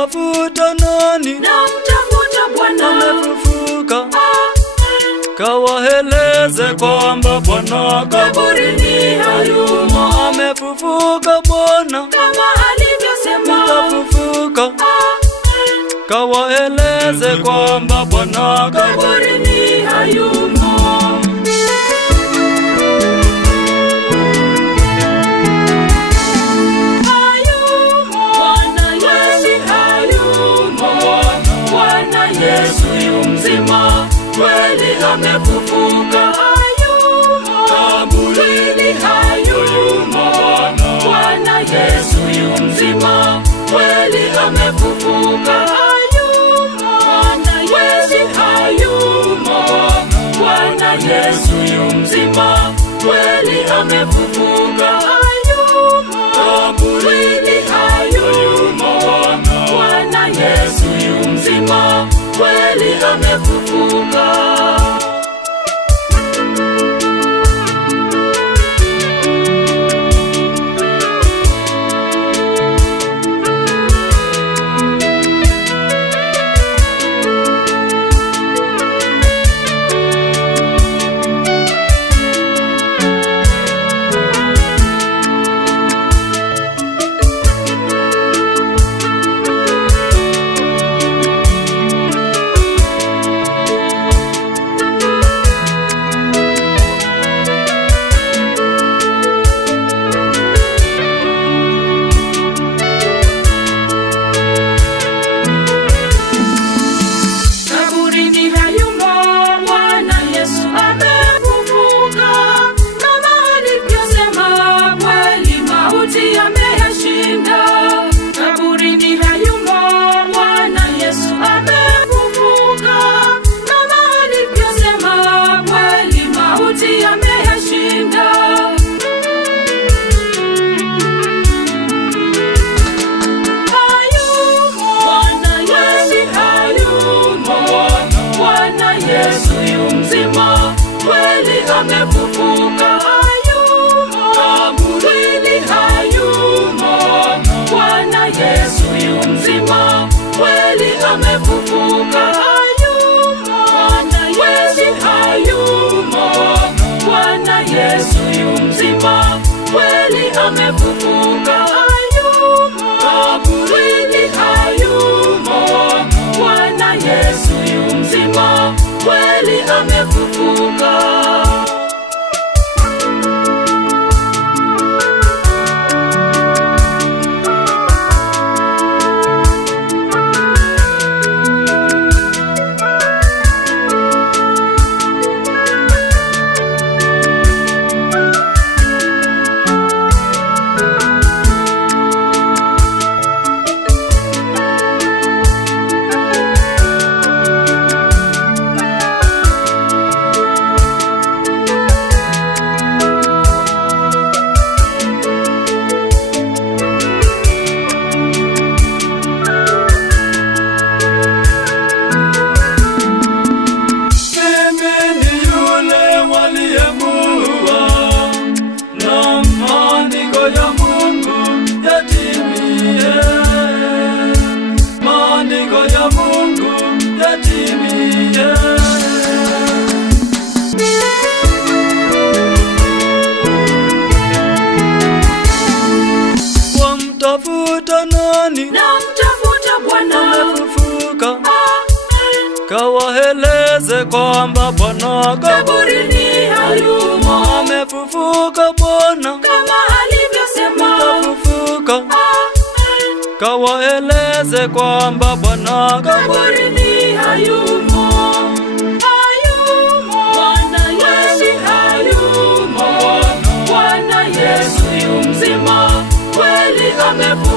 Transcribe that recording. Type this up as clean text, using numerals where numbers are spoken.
Wamtafuta nani? Namtafuta Bwana. Amefufuka. Kawaeleze kwamba Bwana kaburini hayumo. Amefufuka Bwana kama alivyosema. Atafufuka. Kawaeleze kwamba Bwana kaburini hayumo. Yesu yu mzima, kweli amefufuka. Kaburini hayumo. Bwana Yesu yu mzima, kweli amefufuka. Bwana Yesu hayumo. Bwana Yesu yu mzima, kweli amefufuka. Kaburini hayumo. Bwana Yesu yu mzima, kweli amefufuka. Yesu yu mzima, kweli amefufuka. Kaburini hayumo. Bwana Yesu yu mzima, kweli amefufuka. Bwana Yesu hayumo. Bwana Yesu yu mzima, kweli amefufuka. Kaburini hayumo. Bwana Yesu yu mzima, kweli amefufuka. Wamtafuta nani? Namtafuta Bwana. Amefufuka. Kawaeleze kwamba Bwana kaburini hayumo. Amefufuka Bwana kama alivyosema. Atafufuka. Kawaeleze kwamba Bwana kaburini hayumo. Bwana Yesu hayumo. Bwana Yesu yu mzima, kweli amefufuka.